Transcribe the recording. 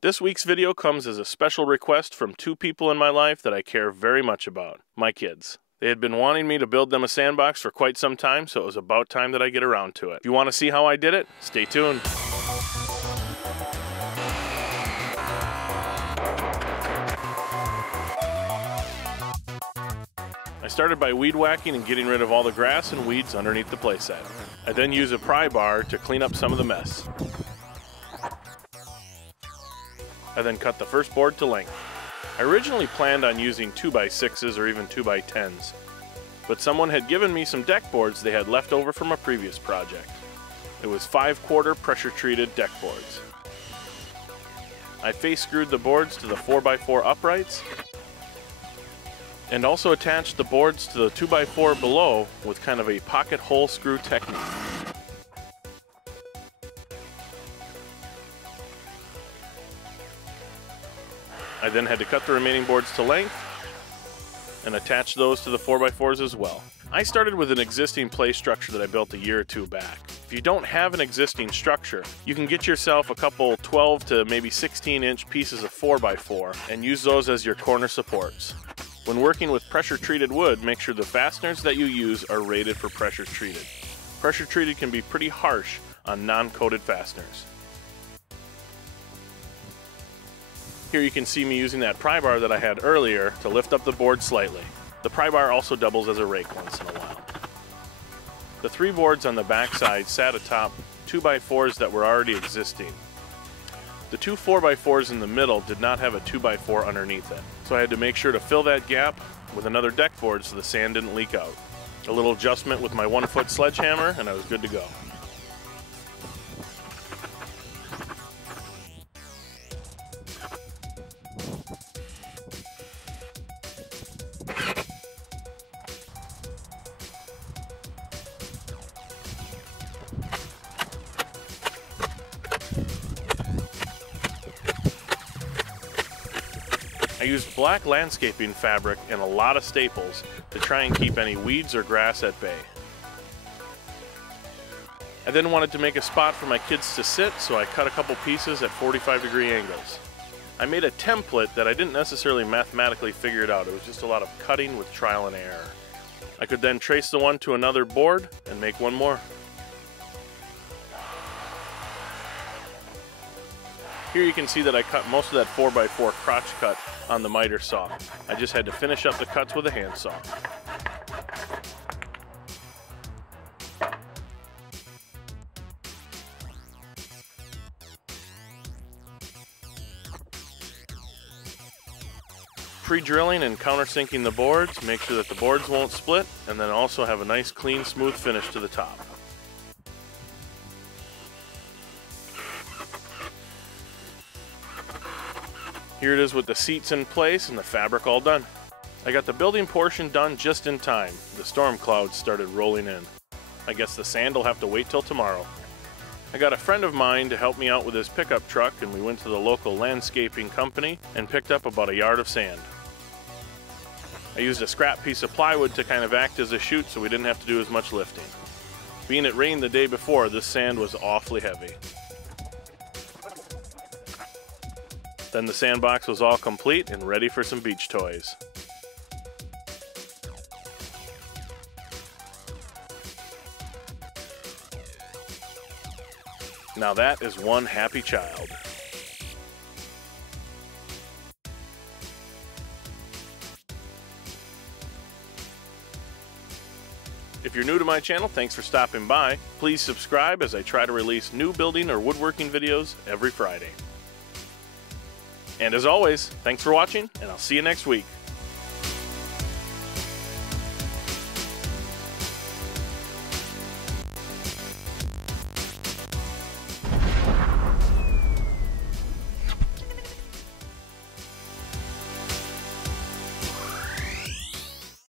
This week's video comes as a special request from two people in my life that I care very much about, my kids. They had been wanting me to build them a sandbox for quite some time, so it was about time that I get around to it. If you want to see how I did it, stay tuned. I started by weed whacking and getting rid of all the grass and weeds underneath the playset. I then use a pry bar to clean up some of the mess. I then cut the first board to length. I originally planned on using 2x6s or even 2x10s, but someone had given me some deck boards they had left over from a previous project. It was 5/4 pressure treated deck boards. I face screwed the boards to the 4x4 uprights and also attached the boards to the 2x4 below with kind of a pocket hole screw technique. I then had to cut the remaining boards to length and attach those to the 4x4s as well. I started with an existing play structure that I built a year or two back. If you don't have an existing structure, you can get yourself a couple 12 to maybe 16-inch pieces of 4x4 and use those as your corner supports. When working with pressure-treated wood, make sure the fasteners that you use are rated for pressure-treated. Pressure-treated can be pretty harsh on non-coated fasteners. Here you can see me using that pry bar that I had earlier to lift up the board slightly. The pry bar also doubles as a rake once in a while. The three boards on the back side sat atop 2x4s that were already existing. The two 4x4s in the middle did not have a 2x4 underneath it, so I had to make sure to fill that gap with another deck board so the sand didn't leak out. A little adjustment with my 1-foot sledgehammer and I was good to go. I used black landscaping fabric and a lot of staples to try and keep any weeds or grass at bay. I then wanted to make a spot for my kids to sit, so I cut a couple pieces at 45-degree angles. I made a template that I didn't necessarily mathematically figure it out. It was just a lot of cutting with trial and error. I could then trace the one to another board and make one more. Here you can see that I cut most of that 4x4 crotch cut on the miter saw. I just had to finish up the cuts with a handsaw. Pre-drilling and countersinking the boards, make sure that the boards won't split, and then also have a nice clean smooth finish to the top. Here it is with the seats in place and the fabric all done. I got the building portion done just in time. The storm clouds started rolling in. I guess the sand will have to wait till tomorrow. I got a friend of mine to help me out with his pickup truck, and we went to the local landscaping company and picked up about a yard of sand. I used a scrap piece of plywood to kind of act as a chute so we didn't have to do as much lifting. Being it rained the day before, this sand was awfully heavy. Then the sandbox was all complete and ready for some beach toys. Now that is one happy child. If you're new to my channel, thanks for stopping by. Please subscribe as I try to release new building or woodworking videos every Friday. And as always, thanks for watching, and I'll see you next week.